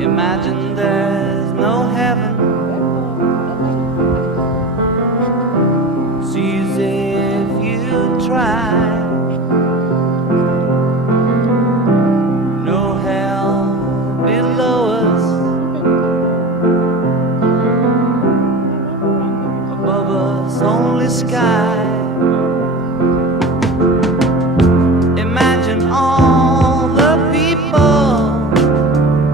Imagine there's no heaven. It's easy if you try. No hell below us, above us only sky.